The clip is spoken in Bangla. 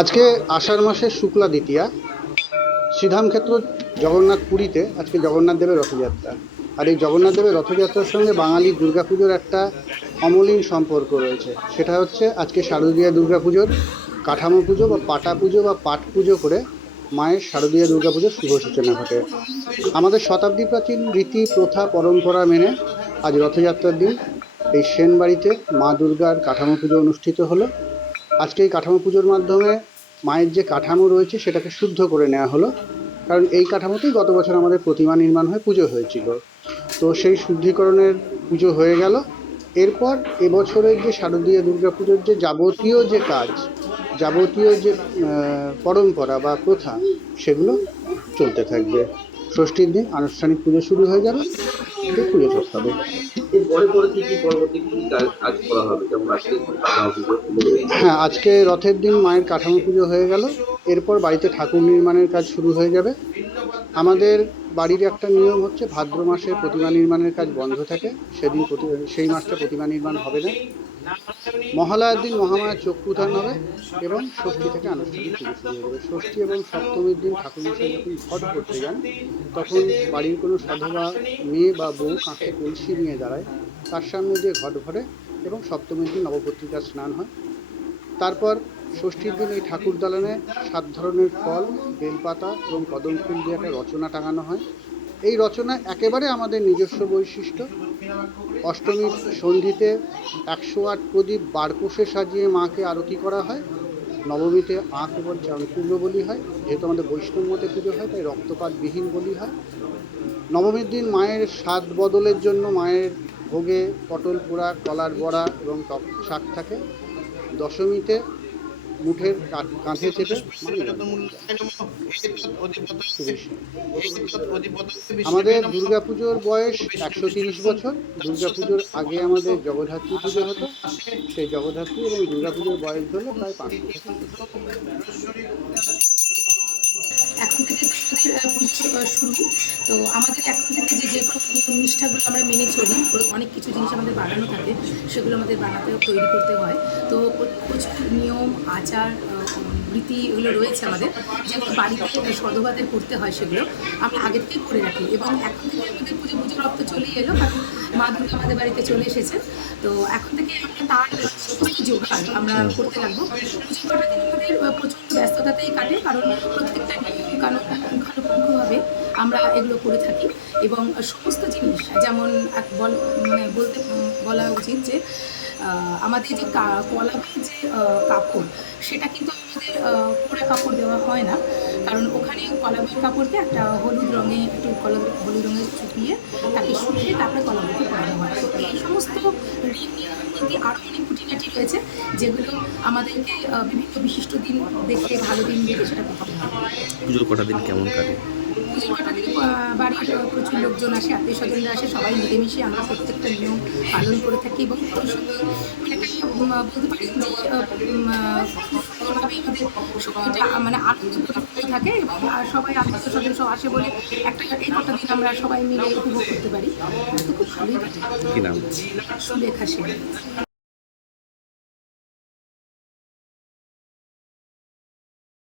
আজকে আষাঢ় মাসের শুক্লা দ্বিতীয়া। শ্রীধাম ক্ষেত্র জগন্নাথ পুরীতে আজকে জগন্নাথ দেবের রথযাত্রা। আর এই জগন্নাথ দেবের রথযাত্রার সঙ্গে বাঙালির দুর্গাপুজোর একটা অমলিন সম্পর্ক রয়েছে। সেটা হচ্ছে আজকে শারদীয়া দুর্গাপুজোর কাঠামো পুজো বা পাটা পুজো বা পাট পুজো করে মায়ের শারদীয়া দুর্গাপুজোর শুভ সূচনা ঘটে। আমাদের শতাব্দী প্রাচীন রীতি, প্রথা, পরম্পরা মেনে আজ রথযাত্রার দিন এই সেন বাড়িতে মা দুর্গার কাঠামো পুজো অনুষ্ঠিত হলো। আজকে এই কাঠামো পুজোর মাধ্যমে মায়ের যে কাঠামো রয়েছে সেটাকে শুদ্ধ করে নেওয়া হলো। কারণ এই কাঠামোতেই গত বছর আমাদের প্রতিমা নির্মাণ হয়ে পুজো হয়েছিল। তো সেই শুদ্ধিকরণের পুজো হয়ে গেল। এরপর এবছরের যে শারদীয় দুর্গা পুজোর যে যাবতীয় যে কাজ, যাবতীয় যে পরম্পরা বা প্রথা, সেগুলো চলতে থাকবে। ষষ্ঠীর দিন আনুষ্ঠানিক পুজো শুরু হয়ে যাবে পুজো চলতে হবে। হ্যাঁ আজকে রথের দিন মায়ের কাঠামো পুজো হয়ে গেল। এরপর বাড়িতে ঠাকুর নির্মাণের কাজ শুরু হয়ে যাবে। আমাদের বাড়ির একটা নিয়ম হচ্ছে, ভাদ্র মাসে প্রতিমা নির্মাণের কাজ বন্ধ থাকে। সেদিন সেই মাসটা প্রতিমা নির্মাণ হবে না। মহালয়ার দিন মহামায়ার চক্ষুধান হবে এবং ষষ্ঠী থেকে আনুষ্ঠানিক শুরু হয়ে যাবে ষষ্ঠী এবং সপ্তমীর দিন ঠাকুরমশাই যখন ঘট করতে যান, তখন বাড়ির কোনো সাধবা, মেয়ে বা বউ কাঁখে কলসি নিয়ে দাঁড়ায়। তার সামনে দিয়ে ঘট ভরে এবং সপ্তমীর দিন নবপত্রিকার স্নান হয়। তারপর ষষ্ঠীর দিন এই ঠাকুর দালানে সাত ধরনের ফল, বেলপাতা এবং কদম ফুল দিয়ে একটা রচনা টাঙানো হয়। এই রচনা একেবারে আমাদের নিজস্ব বৈশিষ্ট্য। অষ্টমীর সন্ধিতে একশো আট প্রদীপ বারকোষে সাজিয়ে মাকে আরতি করা হয় নবমীতে আঁক এবং চাঁদপূর্ণ বলি হয়, যেহেতু আমাদের বৈষ্ণব মতে পুজো হয়, তাই রক্তপাতবিহীন বলি হয় নবমীর দিন মায়ের স্বাদ বদলের জন্য মায়ের ভোগে পটল পোড়া, কলার বড়া এবং টক শাক থাকে দশমীতে মুঠের কাঁধে চেপে। আমাদের দুর্গাপুজোর বয়স একশো তিরিশ বছর। দুর্গাপুজোর আগে আমাদের জগদ্ধাত্রী পুজো হতো। সেই জগদ্ধাত্রী এবং দুর্গাপুজোর বয়স ধরলে প্রায় থেকে এখন থেকে শুরু। তো আমাদের এখন থেকে যে যে কোনো নিষ্ঠাগুলো আমরা মেনে চলি অনেক কিছু জিনিস আমাদের বানানো থাকে, সেগুলো আমাদের বানাতে তৈরি করতে হয়। তো প্র- প্রচুর নিয়ম, আচার রীতি এগুলো রয়েছে আমাদের, যেগুলো বাড়িতে সদবাদের করতে হয় সেগুলো আমরা আগে থেকেই করে রাখি। এবং এখন থেকে আমাদের পুজো পুজো রক্ত চলেই এলো কারণ মা দুর্গা আমাদের বাড়িতে চলে এসেছে। তো এখন থেকে আমরা তার সমস্ত জোগাড় আমরা করতে লাগবো। পুজো কটা দিন আমাদের প্রচণ্ড ব্যস্ততাতেই কাটে, কারণ প্রত্যেকটা কানুন পুঙ্খানুপুঙ্খভাবে আমরা এগুলো করে থাকি। এবং সমস্ত জিনিস, যেমন এক বল মানে বলতে, বলা উচিত যে আমাদের যে কা- কলাবির যে কাপড়, সেটা কিন্তু আমাদের পোড়া কাপড় দেওয়া হয় না। কারণ ওখানে কলাবির কাপড়কে একটা হলুদ রঙে, একটু কলা, হলুদ রঙে চুপিয়ে তাকে শুকিয়ে তারপরে কলাবিকে পরানো হয়। তো এই সমস্ত রীতি আরও অনেক রয়েছে যেগুলো আমাদেরকে বিভিন্ন বিশিষ্ট দিন দেখে ভালো দিন দেখে সেটা পুজোর কটা দিন কেমন কাটে? পুজোর কটা দিন বাড়ির প্রচুর লোকজন আসে আত্মীয় স্বজনরা আসে সবাই মিলেমিশে আমরা প্রত্যেকটা নিয়ম পালন করে থাকি এবং খুব সুন্দর মানে বলতে পারি যে আমাদের সময়টা মানে আনন্দ থাকে এবং আর সবাই আত্মীয় স্বজন সব আসে বলে একটা এই কটা দিন আমরা সবাই মিলে উপভোগ করতে পারি। তো খুব ভালোই কাটে। কি নাম? সুলেখা সেন।